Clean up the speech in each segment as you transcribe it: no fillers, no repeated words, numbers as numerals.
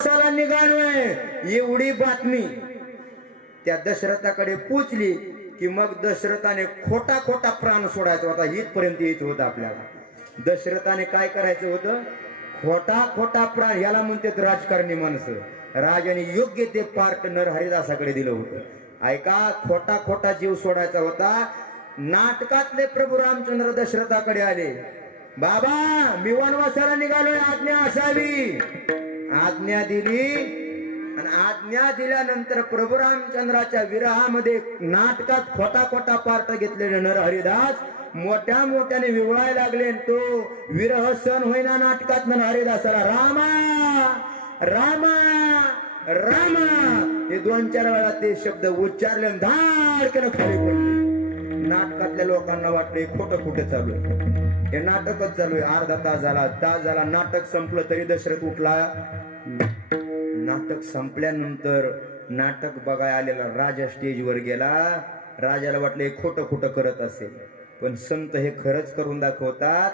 साला निघालोय एवढी बातमी त्या दशरथाकडे पोचली की मग दशरथाने खोटा खोटा प्राण सोडायचा होता. इथपर्यंत यायचं होतं आपल्याला. दशरथाने काय करायचं होतं? खोटा खोटा प्राण, याला म्हणतात राजकारणी माणसं. राजाने योग्य ते पार्ट नरहरिदासाकडे दिलं होतं. ऐका, खोटा खोटा जीव सोडायचा होता. नाटकातले प्रभू रामचंद्र दशरथाकडे आले. बाबा मी वनवासाला निघालोय, आज्ञा असावी. आज्ञा दिली आणि आज्ञा दिल्यानंतर प्रभू रामचंद्राच्या विरहामध्ये नाटकात खोटा खोटा पार्ट घेतलेले नरहरिदास मोठ्या मोठ्याने विवळायला लागले. तो विरह सण होईना नाटकात नरहरिदासाला. रामा रामा रामा हे 2-4 वेळा ते शब्द उच्चारले, धाडकन खाली पडले. नाटकातल्या लोकांना वाटले खोटं कुठे चालू आहे, हे नाटकच चालू आहे. अर्धा तास झाला, नाटक संपलं तरी दशरथ उठला. नाटक संपल्यानंतर नाटक बघायला आलेला राजा स्टेजवर गेला. राजाला वाटलं हे खोटं खोटं करत असेल, पण संत हे खरंच करून दाखवतात.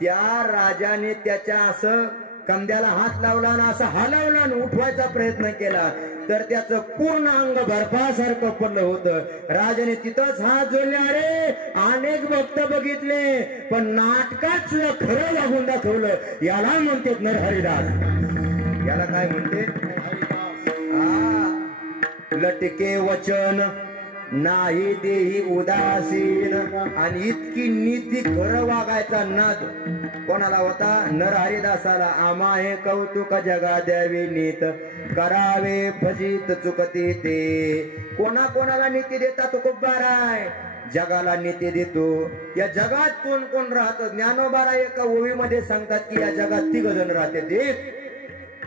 त्या राजाने त्याच्या असं कंद्याला हात लावला आणि असं हलवला आणि उठवायचा प्रयत्न केला तर त्याचं पूर्ण अंग बर्फासारखं पडलं होतं. राजाने तिथंच हात जोडले. अरे अनेक भक्त बघितले पण नाटकात सुद्धा खरं लागून दाखवलं. याला म्हणते नरहरिदास. याला काय म्हणते? लटके वचन नाही देही उदासीन. आणि इतकी नीती खरं वागायचा नाद कोणाला होता? नरहरिदासाला. आम्हा हे कौतुक जगा द्यावे नीत, करावे फजित चुकते ते. कोणाला नीती देता? तुकोबाराय जगाला नीती देतो. या जगात कोण कोण राहत? ज्ञानोबारा एका ओवीमध्ये सांगतात की या जगात 3 जण राहते.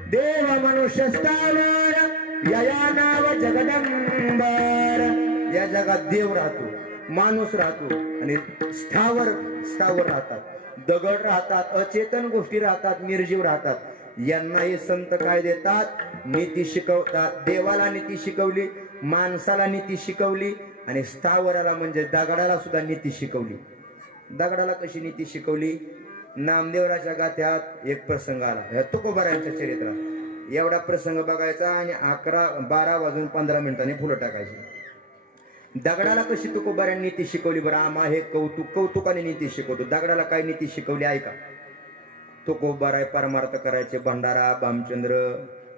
देव मनुष्य स्थावर या नाव जगदंबर. या जगात देव राहतो, माणूस राहतो आणि स्थावर राहतात. दगड राहतात, अचेतन गोष्टी राहतात, निर्जीव राहतात. यांना हे संत काय देतात? नीती शिकवतात. देवाला नीती शिकवली, माणसाला नीती शिकवली आणि स्थावराला म्हणजे दगडाला सुद्धा नीती शिकवली. दगडाला कशी नीती शिकवली? नामदेवराच्या गाथ्यात एक प्रसंग आला तुकोबारायांच्या चरित्रात. एवढा प्रसंग बघायचा आणि 12 वाजून 15 मिनिटांनी फुलं टाकायची. दगडाला कशी तुकोबारांनी नीती शिकवली? बरं आम्हा हे कौतुकाने नीती शिकवतो. दगडाला काय नीती शिकवली ऐका. तुकोबाराय परमार्थ करायचे. भंडारा, भामचंद्र,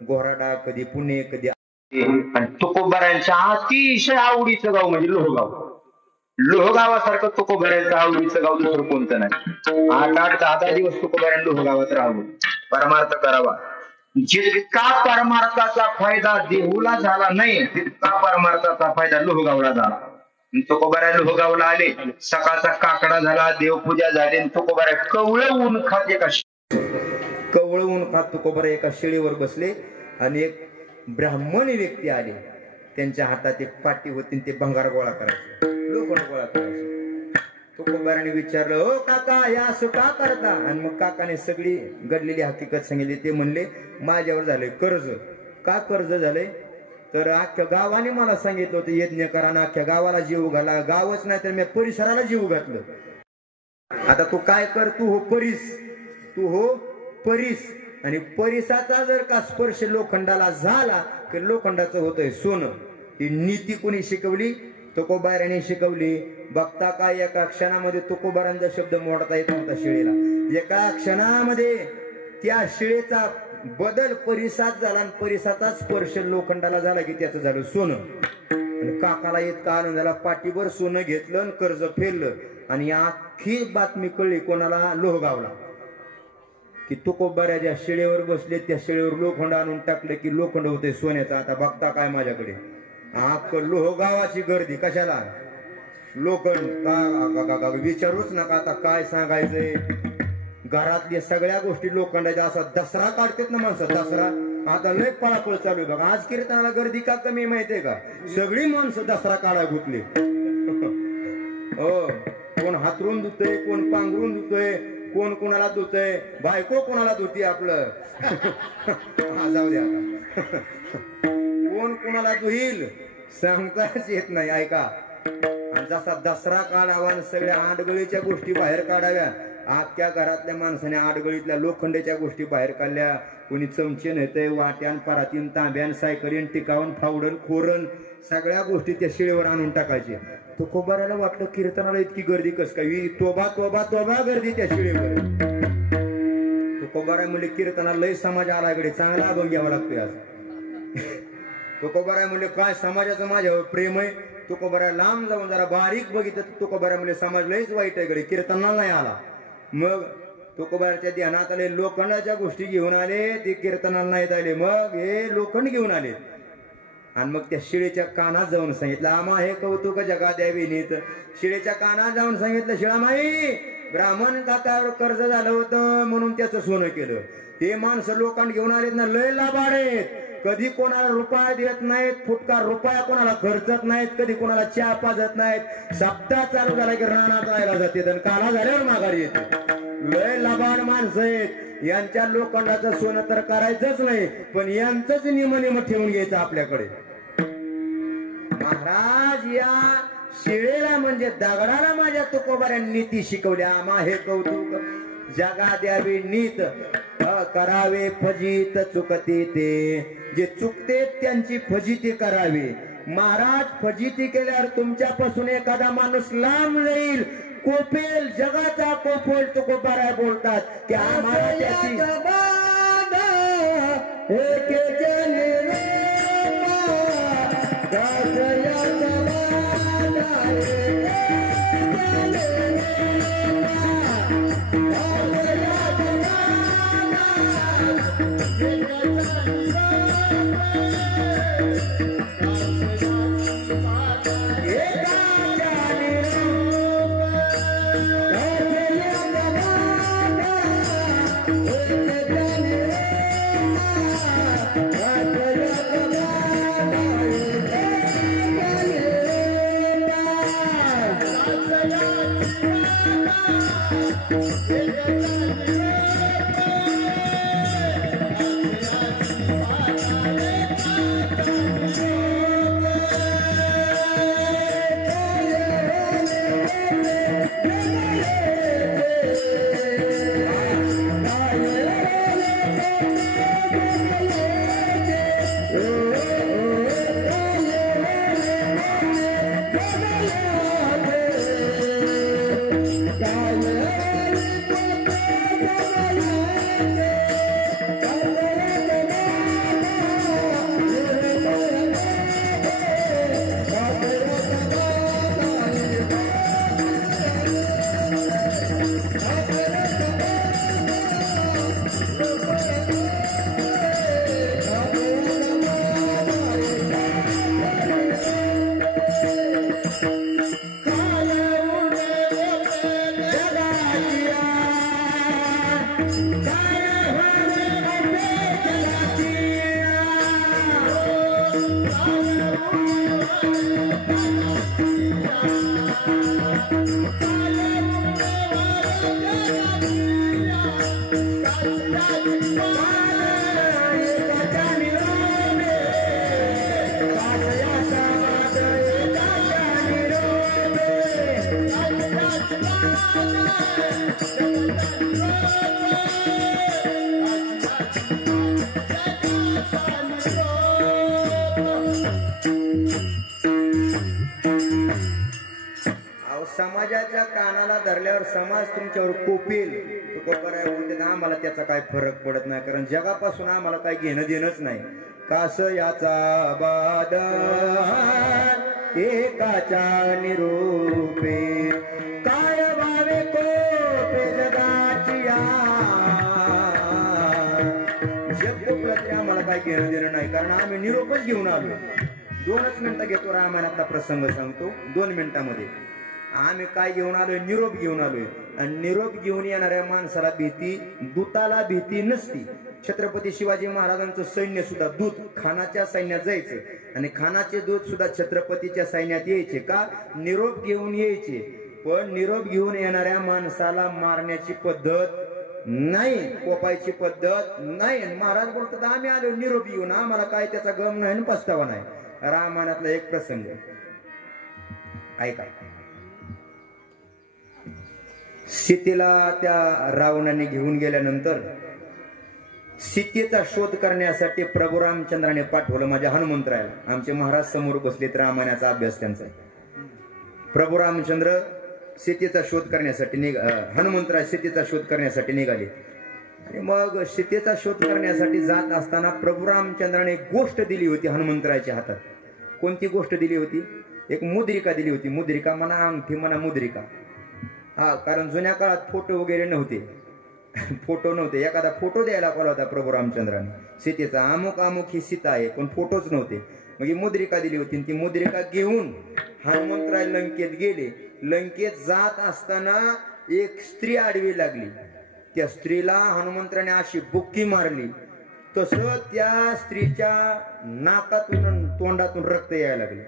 गोराडा, कधी पुणे, कधी. आणि तुकोबारायांच्या अतिशय आवडीचं गाव म्हणजे लोहगाव. लोहगावासारखं तुकोबारायांचं आवडीचं गाव दुसरं कोणतं नाही. 8-8, 10-10 दिवस तुकोबारांनी लोहगावात राहावं, परमार्थ करावा. जितका परमार्थाचा फायदा देहूला झाला नाही तितका परमार्थाचा फायदा लोहगावला झाला. तुकोबाराय लोहगावला आले. सकाळचा काकडा झाला, देवपूजा झाली. तुकोबाराय कवळं ऊन खात तुकोबाराय एका शेळीवर बसले आणि एक ब्राह्मणी व्यक्ती आली. त्यांच्या हातात एक पाटी होती, ते भंगार गोळा करायचे, लोखंड गोळा करायचे. तुकोबाराने विचारलं, हो काका हे असं का करता? आणि मग काकाने सगळी घडलेली हकीकत सांगितली. ते म्हणले माझ्यावर झाले कर्ज. का कर्ज झाले? तर अख्ख्या गावाने मला सांगितलं होतं यज्ञ करा ना, अख्ख्या गावाला जीव घाला. गावच नाही तर मी परिसराला जीव घातलं. आता तू काय कर? तू हो परीस. आणि परिसाचा जर का स्पर्श लोखंडाला झाला तर लोखंडाचं होतंय सोनं. ही नीती कोणी शिकवली? तुकोबाराने शिकवली. बघता काय एका क्षणामध्ये तुकोबारांचा शब्द मोडता येत नव्हता शेळीला. एका क्षणामध्ये त्या शेळीचा बदल परिसात झाला आणि परिसाचा स्पर्श लोखंडाला झाला की त्याचं झालं सोनं. आणि काकाला इतका आनंद झाला. पाठीवर सोनं घेतलं आणि कर्ज फेरलं. आणि अख्खी बातमी कळली कोणाला? लोहगावला. की तुकोबारा ज्या शेळीवर बसले त्या शेळीवर लोखंड आणून टाकले की लोखंड होते सोन्याचं. आता बघता काय माझ्याकडे? लोहगावाची गर्दी कशाला? लोखंड का विचारूच नका. आता काय सांगायचंय? घरातल्या सगळ्या गोष्टी लोखंडाच्या. असा दसरा काढतात ना माणसं, दसरा. आता लय पळापळ चालू आहे बघा. आज कीर्तनाला गर्दी का कमी माहितीये का? सगळी माणसं दसरा काढा गुतली. हो, कोण हातरून धुतोय, कोण पांघरून धुतोय, कोण कोणाला धुतोय, बायको कोणाला धुती आपलं. जाऊ द्या आता. कोण कोणाला धुईल सांगताच येत नाही. ऐका, जसा दसरा काढावा आणि सगळ्या आंडगळीच्या गोष्टी बाहेर काढाव्या अख्ख्या घरातल्या माणसाने आडगळीतल्या लोखंडाच्या गोष्टी बाहेर काढल्या. कोणी चमचे नेतय, वाट्यान परातीन तांब्यान सायकलीन टिकावून फावडन खोरण सगळ्या गोष्टी त्या शिळेवर आणून टाकायचे. तो कोबाऱ्याला वाटलं कीर्तनाला इतकी गर्दी कस काय, तोबा तोबा तोबा गर्दी त्या शिळेवर. तो कोबारा म्हणजे कीर्तनाला लय समाज आला इकडे, चांगला आगम घ्यावा लागतोय आज. तो कोबारा म्हणजे काय समाजाचं माझ्यावर प्रेम आहे. तो कोबारा लांब जाऊन जरा बारीक बघितलं, तो कोबारा म्हणजे समाज लयच वाईट आहे इकडे, कीर्तनाला नाही आला. मग तो कोबाराच्या ध्यानात आले, लोखंडाच्या गोष्टी घेऊन आले, ते कीर्तनाला नाहीत आले. मग हे लोखंड घेऊन आले आणि मग त्या शिळेच्या कानात जाऊन सांगितलं, आम्हा हे कौतुक जगा द्यावी नीत. शिळेच्या कानात जाऊन सांगितलं, शिळामाई ब्राह्मण तात्यावर कर्ज झालं होतं म्हणून त्याचं सोनं केलं. ते माणसं लोखंड घेऊन आलेत ना, लय लाभाड आहेत. कधी कोणाला रुपया देत नाहीत, फुटका रुपया कोणाला खर्चत नाहीत, कधी कोणाला चहा पाजत नाहीत. सप्ताह चालू झाला की रानात राहायला जाते आणि काला झाल्यावर माघारी येते. लय लाभाड माणसं आहेत. यांच्या लोखंडाचं सोनं तर करायचंच नाही, पण यांचंच निम ठेवून घ्यायचं आपल्याकडे. महाराज या शिळेला म्हणजे दगडाला माझ्या तुकोबाऱ्यांनी नीती शिकवल्या. आम्हा हे कौतुक जगा द्यावी नीत, करावे फजित चुकते ते. जे चुकते त्यांची फजिती करावी. महाराज फजिती केल्यावर तुमच्यापासून एखादा माणूस लांब जाईल, कोपेल, जगाचा कोपेल. तुकोबारा बोलतात की आम्हाला त्याची समाजाच्या कानाला धरल्यावर समाज तुमच्यावर कोपेल. तुकोबाराय बोलते आम्हाला त्याचा काय फरक पडत नाही, कारण जगापासून आम्हाला काही घेणं देणंच नाही. कास याचा बाद एकाच्या निरूपे, काय भावे कोपे जगाची जगप्रती आम्हाला काय घेणं देणं नाही, कारण आम्ही निरोपच घेऊन आलो. 2च मिनिटं घेतो, रामायणातला प्रसंग सांगतो 2 मिनिटांमध्ये. आम्ही काय घेऊन आलोय? निरोप घेऊन आलोय. आणि निरोप घेऊन येणाऱ्या माणसाला भीती, दूताला भीती नसती. छत्रपती शिवाजी महाराजांचं सैन्य सुद्धा दूत खानाच्या सैन्यात जायचं, आणि खानाचे दूत सुद्धा छत्रपतीच्या सैन्यात यायचे. का? निरोप घेऊन यायचे. पण निरोप घेऊन येणाऱ्या माणसाला मारण्याची पद्धत नाही, कोपायची पद्धत नाही. महाराज बोलतात आम्ही आलो निरोप घेऊन, आम्हाला काय त्याचा गम नाही, पस्तावा नाही. रामायणातला एक प्रसंग ऐका. सीतेला त्या रावणाने घेऊन गेल्यानंतर सीतेचा शोध करण्यासाठी प्रभू रामचंद्राने पाठवलं माझ्या हनुमंतरायाला. आमचे महाराज समोर बसलेत, रामायणाचा अभ्यास त्यांचा आहे. प्रभू रामचंद्र सीतेचा शोध करण्यासाठी हनुमंतराय सीतेचा शोध करण्यासाठी निघाले. आणि मग सीतेचा शोध करण्यासाठी जात असताना प्रभू रामचंद्राने एक गोष्ट दिली होती हनुमंतरायाच्या हातात. कोणती गोष्ट दिली होती? एक मुद्रिका दिली होती. मुद्रिका म्हणा, अंगठी म्हणा, मुद्रिका. हा, कारण जुन्या काळात फोटो वगैरे नव्हते. फोटो नव्हते. एखादा फोटो द्यायला पाहिला होता प्रभू रामचंद्राने सीतेचा, अमुक अमुक ही सीता आहे, पण फोटोच नव्हते. मग ही मुद्रिका दिली होती. ती मुद्रिका घेऊन हनुमंतराय लंकेत गेले. लंकेत जात असताना एक स्त्री आडवी लागली. त्या स्त्रीला हनुमंतराने अशी बुक्की मारली. तसं त्या स्त्रीच्या नाकातून तोंडातून रक्त यायला लागले.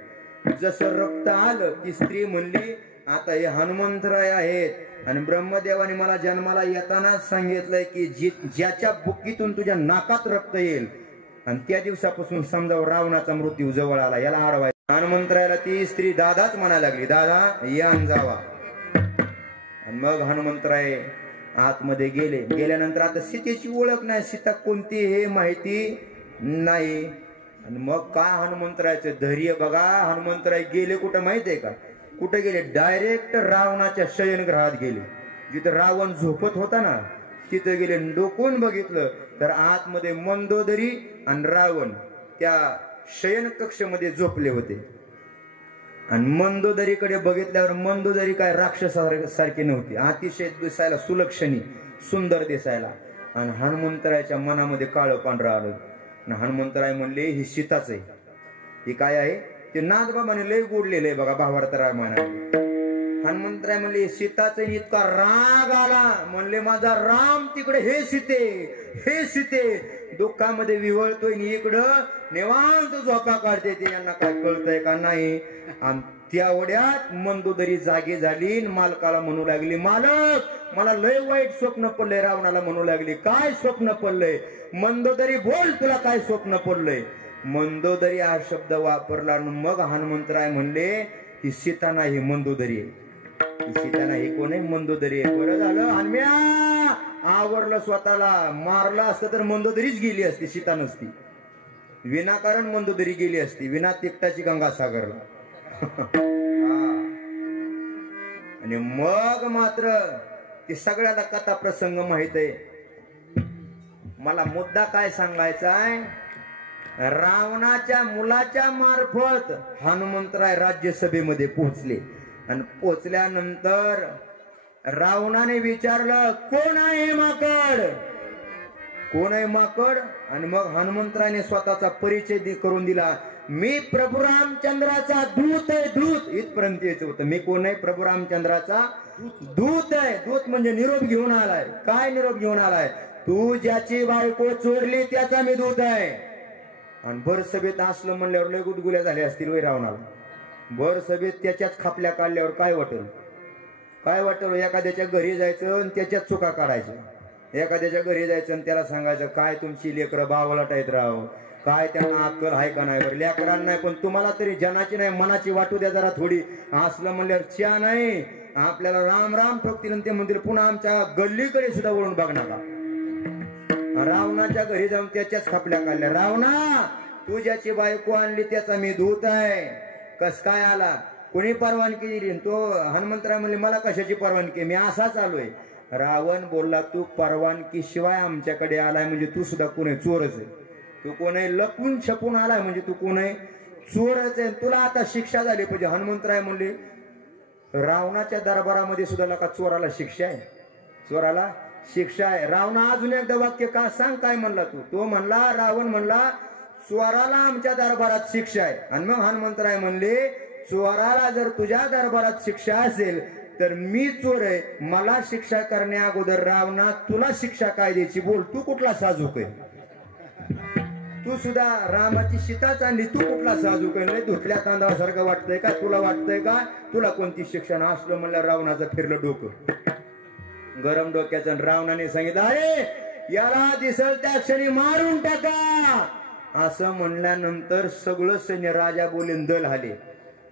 जसं रक्त आलं ती स्त्री म्हणली, आता हे हनुमंतराय आहेत आणि ब्रह्मदेवाने मला जन्माला येतानाच सांगितलंय की ज्याच्या बुक्कीतून तुझ्या नाकात रक्त येईल आणि त्या दिवसापासून समजा रावणाचा मृत्यू जवळ आला, याला अडवाय. हनुमंतरायाला ती स्त्री दादाच म्हणायला लागली, दादा यान जावा. आणि मग हनुमंतराय आतमध्ये गेले. गेल्यानंतर आता सीतेची ओळख नाही, सीता कोणती हे माहिती नाही. आणि मग काय हनुमंतरायचं धैर्य बघा. हनुमंतराय गेले कुठं माहितीये का? कुठे गेले? डायरेक्ट रावणाच्या शयनगृहात गेले. जिथं रावण झोपत होता ना तिथं गेले. डोकून बघितलं तर आतमध्ये मंदोदरी आणि रावण त्या शयन कक्षामध्ये झोपले होते. आणि मंदोदरीकडे बघितल्यावर मंदोदरी काय राक्षसासारखी नव्हती, अतिशय दिसायला सुलक्षणी, सुंदर दिसायला. आणि हनुमंतरायाच्या मनामध्ये काळं पांढरं आलं. आणि हनुमंतराय म्हणले ही सीताच आहे. ही काय आहे? ते नाथबाबाने लय गोडलेलं आहे बघा भावार्थ रामायणात. हनुमंतराय म्हणले सीताच. इतका राग आला. म्हणले माझा राम तिकडे, हे सीते, हे सीते. दुःखामध्ये विवळतोय इकडं निवांत झोपा काढते. ते यांना काय कळतंय का नाही? आणि त्यावढ्यात मंदोदरी जागी झाली. मालकाला म्हणू लागली, मालक मला लय वाईट स्वप्न पडलंय. रावणाला म्हणू लागली, काय स्वप्न पडलंय? मंदोदरी बोल, तुला काय स्वप्न पडलंय? मंदोदरी हा शब्द वापरला. मग हनुमंतराय म्हणले ही सीता नाही, मंदोदरी आहे. ही सीता नाही, कोण आहे? मंदोदरी आहे. बरं झालं हनुम्या आवरलं, स्वतःला मारलं असतं तर मंदोदरीच गेली असती, सीता नसती. विनाकारण मंदोदरी गेली असती, विना तिकटाची गंगासागरला. आणि मग मात्र ते सगळ्याला कथा प्रसंग माहित आहे. मला मुद्दा काय सांगायचा आहे? रावणाच्या मुलाच्या मार्फत हनुमंतराय राज्यसभेमध्ये पोहोचले. आणि पोहोचल्यानंतर रावणाने विचारलं, कोण आहे माकड? कोण आहे माकड? आणि मग हनुमंतरायने स्वतःचा परिचय करून दिला. मी प्रभू रामचंद्राचा दूत आहे. दूत इथपर्यंत यायचं होतं. मी कोण आहे? प्रभू रामचंद्राचा दूत आहे. दूत म्हणजे निरोप घेऊन आलाय. काय निरोप घेऊन आलाय? तू ज्याची बायको चोरली त्याचा मी दूत आहे. आणि भर सभेत असलं म्हणल्यावर लय गुदगुल्या झाल्या असतील वय रावणाला. भर सभेत त्याच्याच खापल्या काढल्यावर काय वाटेल? काय वाटेल? एखाद्याच्या घरी जायचं आणि त्याच्याच चुका काढायच्या. एखाद्याच्या घरी जायचं आणि त्याला सांगायचं, काय तुमची लेकरं बावळट आहेत राव, काय त्यांना अक्कल आहे का नाही? बरं लेकरांना नाही, पण तुम्हाला तरी जनाची नाही मनाची वाटू द्या जरा थोडी. असलं म्हणल्यावर च्या नाही, आपल्याला राम राम ठोकतील आणि ते म्हणतील पुन्हा आमच्या गल्लीकडे सुद्धा वळून बघ नका. रावणाच्या घरी जाऊन त्याच्याच खापल्या काढल्या. रावणा तू ज्याची बायको आणली त्याचा मी दूत आहे. कस काय आला? कोणी परवानगी दिली? तो हनुमंतराय म्हणले, मला कशाची परवानगी? मी असाच आलोय. रावण बोलला, तू परवानगी शिवाय आमच्याकडे आलाय म्हणजे तू सुद्धा कोण आहे? चोरच आहे. तू कोण आहे? लपून छपून आलाय म्हणजे तू कोण आहे? चोरच आहे. तुला आता शिक्षा झाली पाहिजे. हनुमंतराय म्हणले, रावणाच्या दरबारामध्ये सुद्धा लका चोराला शिक्षा आहे? चोराला शिक्षा आहे. रावणा अजून एकदा वाक्य का सांग, काय म्हणला तू? तो म्हणला, रावण म्हणला, चोराला आमच्या दरबारात शिक्षा आहे. आणि मग हनुमंतराय म्हणले, चोराला जर तुझ्या दरबारात शिक्षा असेल तर मी चोर आहे, मला शिक्षा करण्या अगोदर रावणा तुला शिक्षा काय द्यायची? बोल, तू कुठला साजूक आहे? तू सुद्धा रामाची सीताच आणली, तू कुठला साजूक आहे? धुतल्या तांदळासारखं वाटतंय का? तुला वाटतंय का तुला कोणती शिक्षण असलं? म्हणलं रावणाचं फिरलं डोकं, गरम डोक्याचं. रावणाने सांगितलं, अरे याला दिसल त्या क्षणी मारून टाका. असं म्हणल्यानंतर सगळं सैन्य राजा बोलेन दल आले.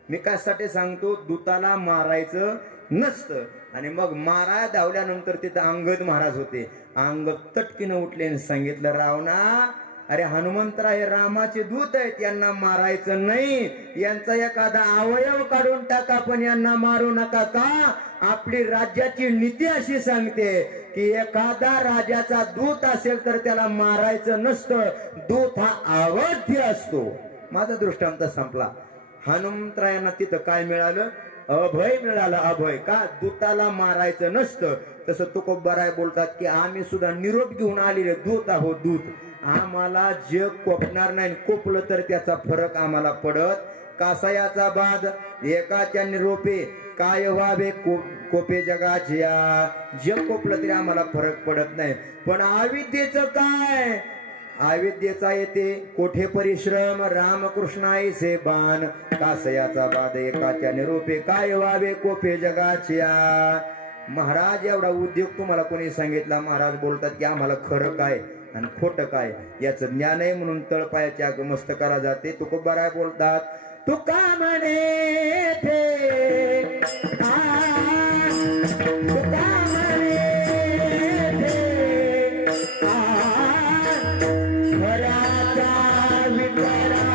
मी कशासाठी सांगतो? दूताला मारायचं नसतं. आणि मग महाराज धावल्यानंतर तिथं अंगद महाराज होते. अंगद तटकीनं उठले आणि सांगितलं, रावणा, अरे हनुमंतराय हे रामाचे दूत आहेत, यांना मारायचं नाही, यांचा एखादा अवयव काढून टाका, पण यांना मारू नका. का? आपली राज्याची नीती अशी सांगते की एखादा राजाचा दूत असेल तर त्याला मारायचं नसतं, दूत हा अवध्य असतो. माझा दृष्टांत संपला. हनुमंतरायांना तिथं काय मिळालं? अभय मिळालं. अभय का? दूताला मारायचं नसतं. तसं तुकोबाराय बोलतात की आम्ही सुद्धा निरोप घेऊन आलेले दूत आहोत. दूत आम्हाला जग कोपणार नाही, कोपलं तर त्याचा फरक आम्हाला पडत. कासायाचा बाद एकाच्या निरोपे काय व्हावे कोपे जगाच्या. जग कोपलं तरी आम्हाला फरक पडत नाही. पण अविद्येचं काय? अविद्येचा येते कोठे परिश्रम, रामकृष्णाईचे बाण. कासयाचा बाद एकाच्या निरोपे काय व्हावे कोपे जगाच्या. महाराज एवढा उद्योग तुम्हाला कोणी सांगितला? महाराज बोलतात की आम्हाला खरं काय आणि खोटं काय याचं ज्ञान आहे, म्हणून तळपायाच्या मस्तकाला जाते. तुकोबाराय बोलतात, तुका म्हणे थे तुका म्हणे थे खराचा विचारा.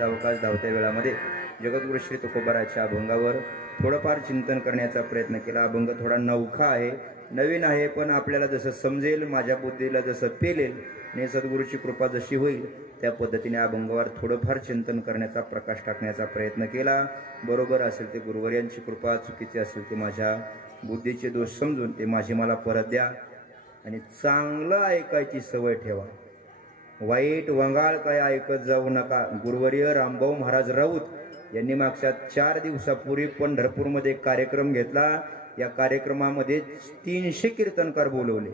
अवकाश धावत्या वेळामध्ये जगद्गुरु श्री तुकोबाराच्या अभंगावर थोडंफार चिंतन करण्याचा प्रयत्न केला. अभंग थोडा नवखा आहे, नवीन आहे, पण आपल्याला जसं समजेल, माझ्या बुद्धीला जसं पेलेल आणि सद्गुरूची कृपा जशी होईल त्या पद्धतीने अभंगावर थोडंफार चिंतन करण्याचा, प्रकाश टाकण्याचा प्रयत्न केला. बरोबर असेल ते गुरुवर्यांची कृपा, चुकीचे असेल ते माझ्या बुद्धीचे दोष समजून ते माझी मला परत द्या आणि चांगलं ऐकायची सवय ठेवा. वाईट वंगाळ काय ऐकत जाऊ नका. गुरुवर्य रामभाऊ महाराज राऊत यांनी मागच्या 4 दिवसापूर्वी पंढरपूरमध्ये कार्यक्रम घेतला. या कार्यक्रमामध्ये 300 कीर्तनकार बोलवले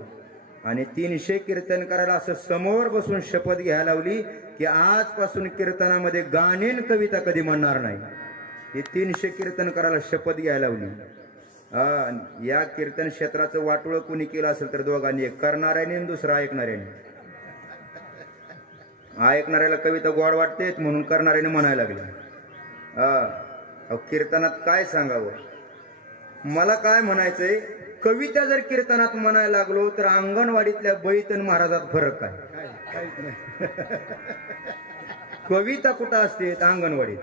आणि 300 कीर्तनकाराला असं समोर बसून शपथ घ्यायला लावली की आजपासून कीर्तनामध्ये गाणी कविता कधी म्हणणार नाही. हे 300 कीर्तनकाराला शपथ घ्यायला लावली. या कीर्तन क्षेत्राचं वाटोळं कुणी केलं असेल तर दोघांनी, एक करणाऱ्याने आणि दुसरा ऐकणाऱ्याने. ऐकणाऱ्याला कविता गोड वाटते म्हणून करणाऱ्याने म्हणायला लागले. कीर्तनात काय सांगावं, मला काय म्हणायचंय, कविता जर कीर्तनात म्हणायला लागलो तर अंगणवाडीतल्या बैतन महाराजात फरक काय? कविता कुठं असते? अंगणवाडीत.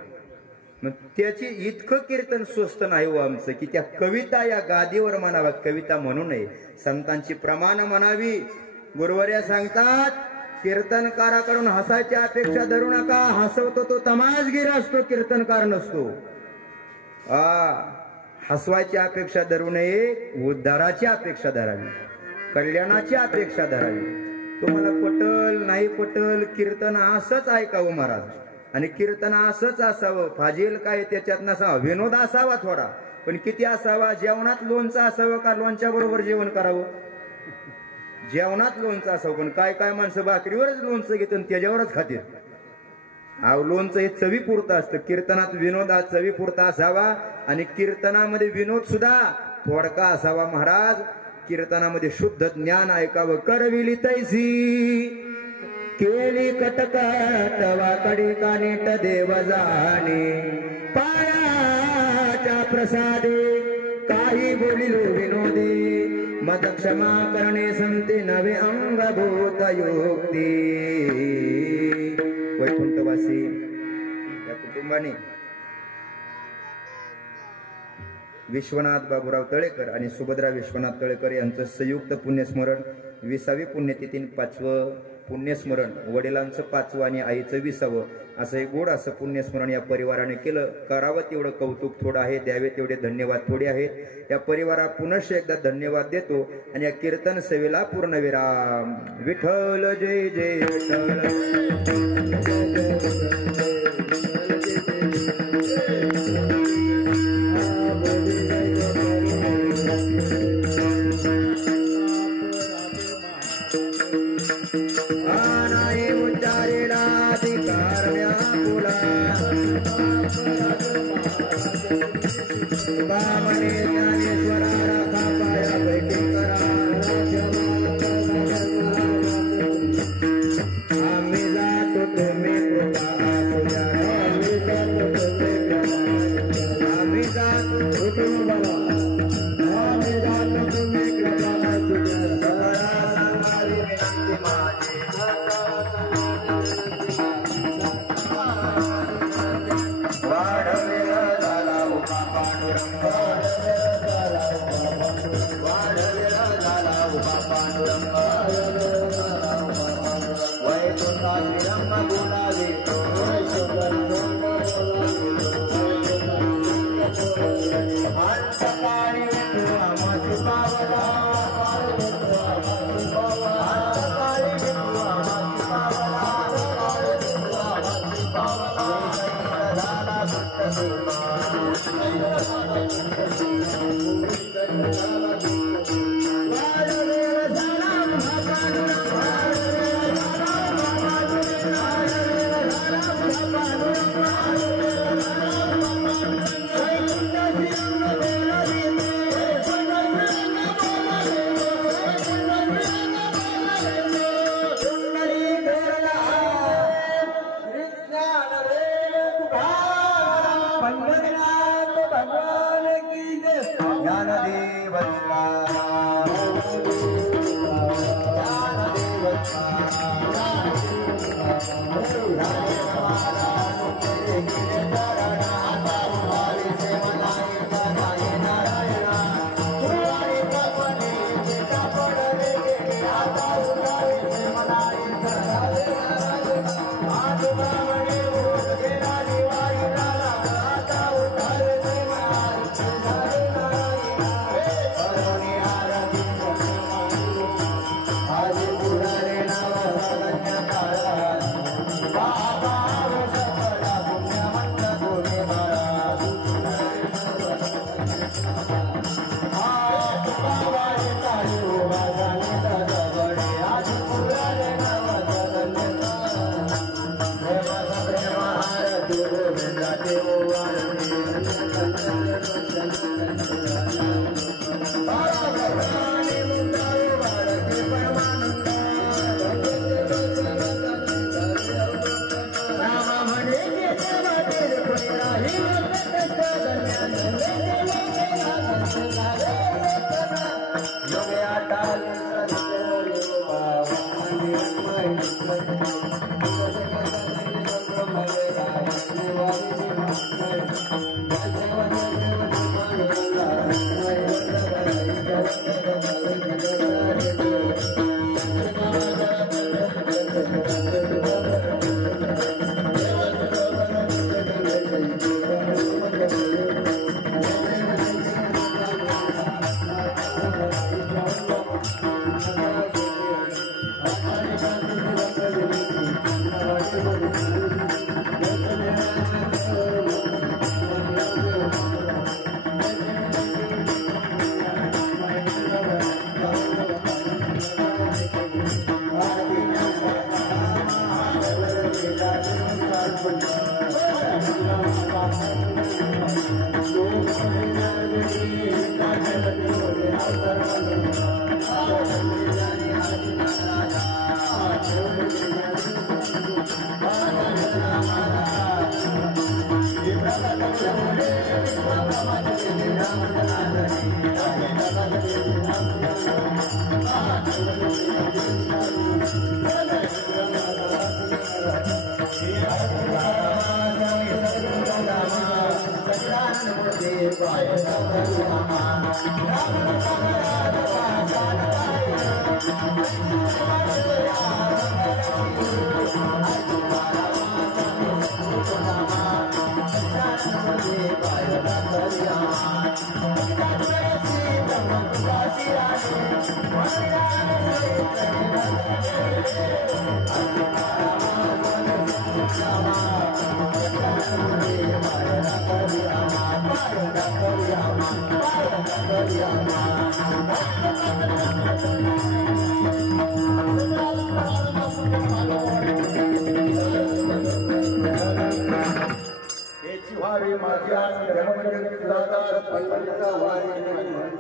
मग त्याची इतकं कीर्तन स्वस्त नाही हो आमचं की त्या कविता या गादीवर म्हणाव्या. कविता म्हणू नये, संतांची प्रमाण म्हणावी. गुरुवर्या सांगतात, कीर्तनकाराकडून हसायची अपेक्षा धरू नका. हसवतो तो तमासगीर असतो, कीर्तनकार नसतो. हसवायची अपेक्षा धरू नये, उद्धाराची अपेक्षा धरावी, कल्याणाची अपेक्षा धरावी. तुम्हाला पटल नाही पटल, कीर्तन असंच ऐकावं महाराज, आणि कीर्तन असंच असावं. फाजील काय त्याच्यात नसावा, विनोद असावा थोडा, पण किती असावा? जेवणात लोणचं असावं का लोणच्या बरोबर जेवण करावं? जेवणात लोणचं असावं, पण काय काय माणसं भाकरीवरच लोणचं घेतात आणि त्याच्यावरच खातील. लोणचं हे चवीपुरतं असतं. कीर्तनात विनोद हा चवीपुरता असावा, आणि कीर्तनामध्ये विनोद सुद्धा थोडका असावा. महाराज, कीर्तनामध्ये शुद्ध ज्ञान ऐकावं. करविली तैसी केली कटकट वाकडी कानीट देव जाणे, पायाच्या प्रसादे काही बोलिलो विनोदे, मद क्षमा करणे संते नवे अंगभूत योक्ती. वैकुंठवासी या कुटुंबाने विश्वनाथ बाबूराव तळेकर आणि सुभद्रा विश्वनाथ तळेकर यांचं संयुक्त पुण्यस्मरण 20वी पुण्यतिथी 5वं पुण्यस्मरण, वडिलांचं 5वं आणि आईचं 20वं असं एक गोड असं पुण्यस्मरण या परिवाराने केलं. करावं तेवढं कौतुक थोडं आहे, द्यावे तेवढे धन्यवाद थोडे आहेत. या परिवारा पुनश्च एकदा धन्यवाद देतो आणि या कीर्तन सेवेला पूर्णविराम. विठ्ठल जय जय नाही उच्चारेला अधिकार व्याकुला बामणे ज्ञानेश्वरा राखा पाया पैकी करा. आम्ही जातो तुम्ही कृपा असू द्या, आम्ही जातो कुटुंब आम्ही जातो तुम्ही कृपा असू द्या. सगळा विनंती माझी वाढलेला झाला उभा पांडुरंग, वाढलेला झाला उभा पांडुरंग. वैकुंठा श्रीरंग गुलावितो अंतकाळी विठू आम्हासी पावला, अंतकाळी विठू आम्हासी पावला. झाला भक्त सीमा वाढलेला झाला उभा पांडुरंग,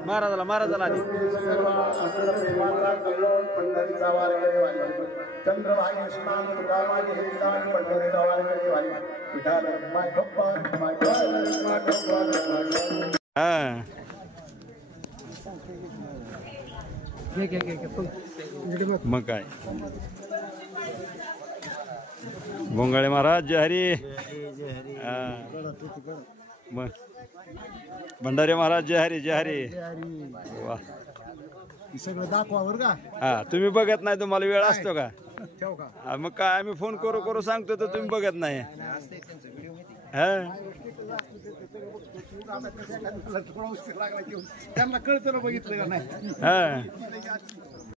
महाराजाला महाराजाला आधी चंद्रभागी स्नान तुकामागे हे ठिकाण पंढरीचा वारकरी वारी विठाल माय गप्पा माय मग काय बोंगाळे महाराज जय हरी. मग भंडारे महाराज जय हरी जय हरी. वा सगळं दाखवा बरं का. हा तुम्ही बघत नाही तुम्हाला वेळ असतो का. ठेव का हा, मग काय आम्ही फोन करू करू सांगतो तर तुम्ही बघत नाही. हा त्यांना कळतं बघितलं का नाही. हा